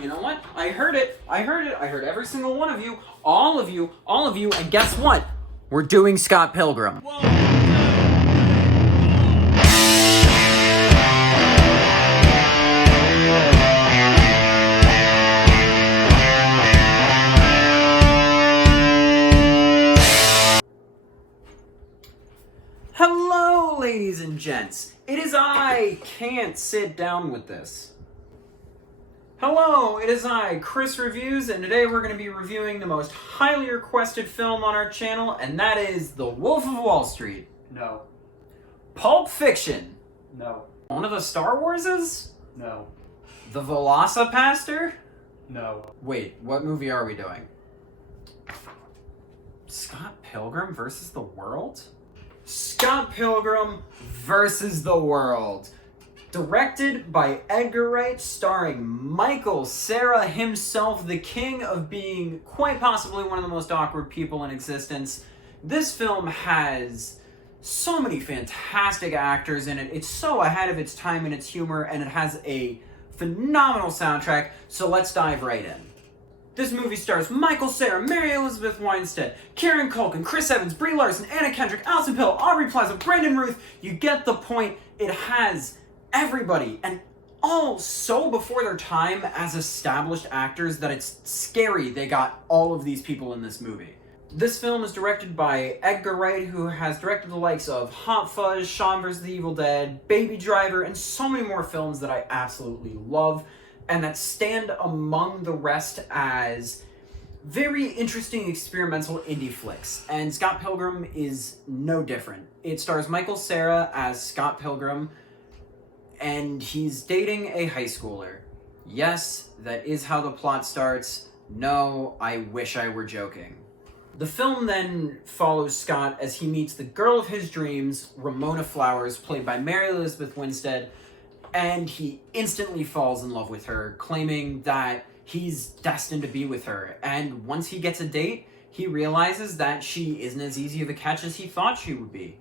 You know what? I heard it. I heard every single one of you. All of you. And guess what? We're doing Scott Pilgrim. Hello, ladies and gents. It is I can't sit down with this. Hello, it is I, Chris Reviews, and today we're going to be reviewing the most highly requested film on our channel, and that is The Wolf of Wall Street. No. Pulp Fiction. No. One of the Star Warses? No. The Velocipaster? No. Wait, what movie are we doing? Scott Pilgrim versus the World? Scott Pilgrim versus the World. Directed by Edgar Wright, starring Michael Cera himself, the king of being quite possibly one of the most awkward people in existence. This film has so many fantastic actors in it. It's so ahead of its time in its humor, and it has a phenomenal soundtrack, so let's dive right in. This movie stars Michael Cera, Mary Elizabeth Winstead, Kieran Culkin, Chris Evans, Brie Larson, Anna Kendrick, Alison Pill, Aubrey Plaza, Brandon Ruth. You get the point. It has everybody, and all so before their time as established actors that it's scary they got all of these people in this movie. This film is directed by Edgar Wright, who has directed the likes of Hot Fuzz, Shaun vs. the Evil Dead, Baby Driver, and so many more films that I absolutely love, and that stand among the rest as very interesting experimental indie flicks. And Scott Pilgrim is no different. It stars Michael Cera as Scott Pilgrim, and he's dating a high schooler. Yes, that is how the plot starts. No, I wish I were joking. The film then follows Scott as he meets the girl of his dreams, Ramona Flowers, played by Mary Elizabeth Winstead, and he instantly falls in love with her, claiming that he's destined to be with her. And once he gets a date, he realizes that she isn't as easy of a catch as he thought she would be,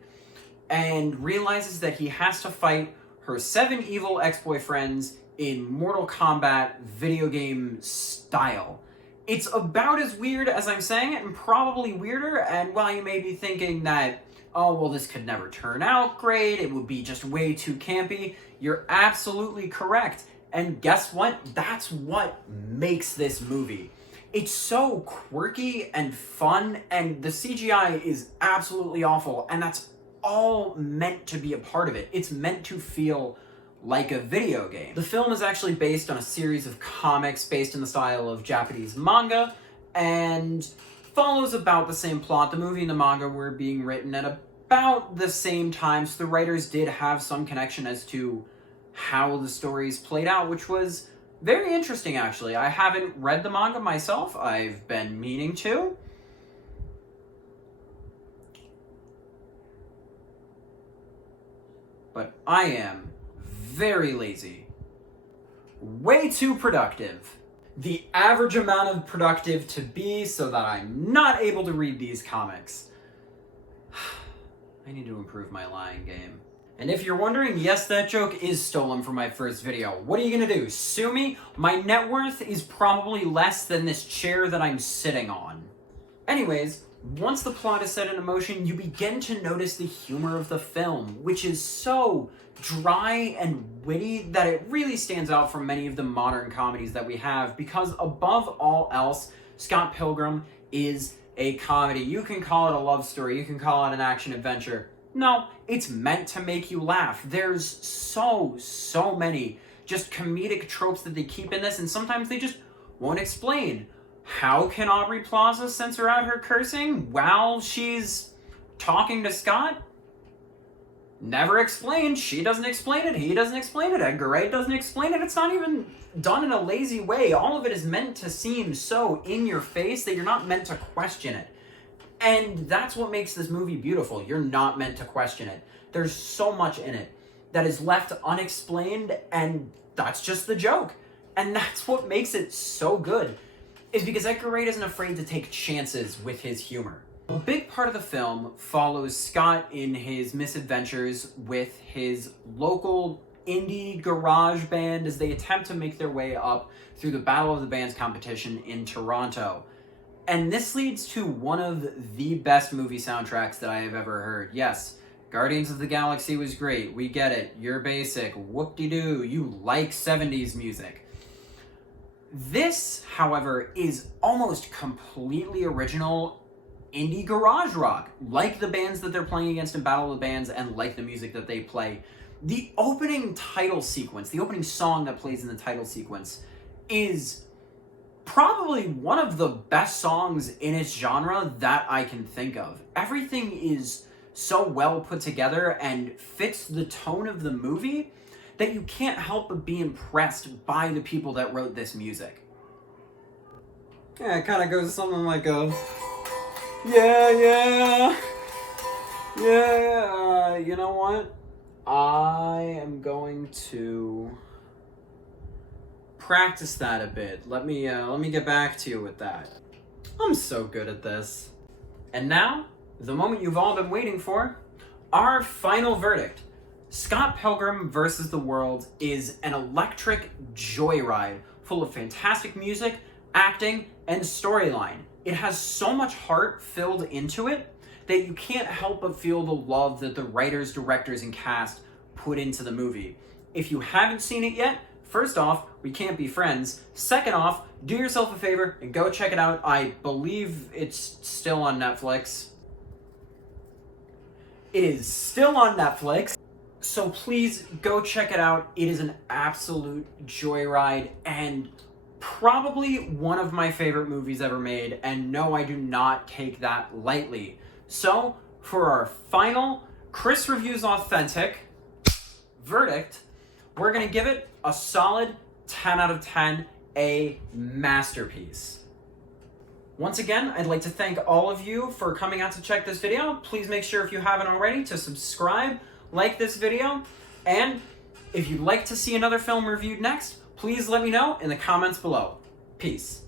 and realizes that he has to fight her 7 evil ex-boyfriends in Mortal Kombat video game style. It's about as weird as I'm saying it, and probably weirder, and while you may be thinking that, oh, well, this could never turn out great, it would be just way too campy, you're absolutely correct. And guess what? That's what makes this movie. It's so quirky and fun, and the CGI is absolutely awful, and that's all meant to be a part of it. It's meant to feel like a video game. The film is actually based on a series of comics based in the style of Japanese manga, and follows about the same plot. The movie and the manga were being written at about the same time, so the writers did have some connection as to how the stories played out, which was very interesting, actually. I haven't read the manga myself. I've been meaning to. But I am very lazy. Way too productive. The average amount of productive to be so that I'm not able to read these comics. I need to improve my lying game. And if you're wondering, yes, that joke is stolen from my first video. What are you gonna do? Sue me? My net worth is probably less than this chair that I'm sitting on. Anyways, once the plot is set into motion, you begin to notice the humor of the film, which is so dry and witty that it really stands out from many of the modern comedies that we have, because above all else, Scott Pilgrim is a comedy. You can call it a love story, you can call it an action-adventure. No, it's meant to make you laugh. There's so many just comedic tropes that they keep in this, and sometimes they just won't explain. How can Aubrey Plaza censor out her cursing while she's talking to Scott? Never explained. She doesn't explain it. He doesn't explain it. Edgar Wright doesn't explain it. It's not even done in a lazy way. All of it is meant to seem so in your face that you're not meant to question it. And that's what makes this movie beautiful. You're not meant to question it. There's so much in it that is left unexplained, and that's just the joke. And that's what makes it so good, is because Edgar Wright isn't afraid to take chances with his humor. A big part of the film follows Scott in his misadventures with his local indie garage band as they attempt to make their way up through the Battle of the Bands competition in Toronto. And this leads to one of the best movie soundtracks that I have ever heard. Yes, Guardians of the Galaxy was great. We get it. You're basic. Whoop-de-doo. You like 70s music. This, however, is almost completely original indie garage rock, like the bands that they're playing against in Battle of the Bands and like the music that they play. The opening title sequence, the opening song that plays in the title sequence, is probably one of the best songs in its genre that I can think of. Everything is so well put together and fits the tone of the movie that you can't help but be impressed by the people that wrote this music. Yeah, it kind of goes something like a... Yeah, you know what? I am going to practice that a bit. Let me get back to you with that. I'm so good at this. And now, the moment you've all been waiting for, our final verdict. Scott Pilgrim vs. the World is an electric joyride full of fantastic music, acting, and storyline. It has so much heart filled into it that you can't help but feel the love that the writers, directors, and cast put into the movie. If you haven't seen it yet, first off, we can't be friends. Second off, do yourself a favor and go check it out. I believe it's still on Netflix. It is still on Netflix. So please go check it out. It is an absolute joyride and probably one of my favorite movies ever made. And no, I do not take that lightly. So for our final Chris Reviews Authentic verdict, we're going to give it a solid 10 out of 10, a masterpiece. Once again, I'd like to thank all of you for coming out to check this video. Please make sure, if you haven't already, to subscribe, like this video, and if you'd like to see another film reviewed next, please let me know in the comments below. Peace.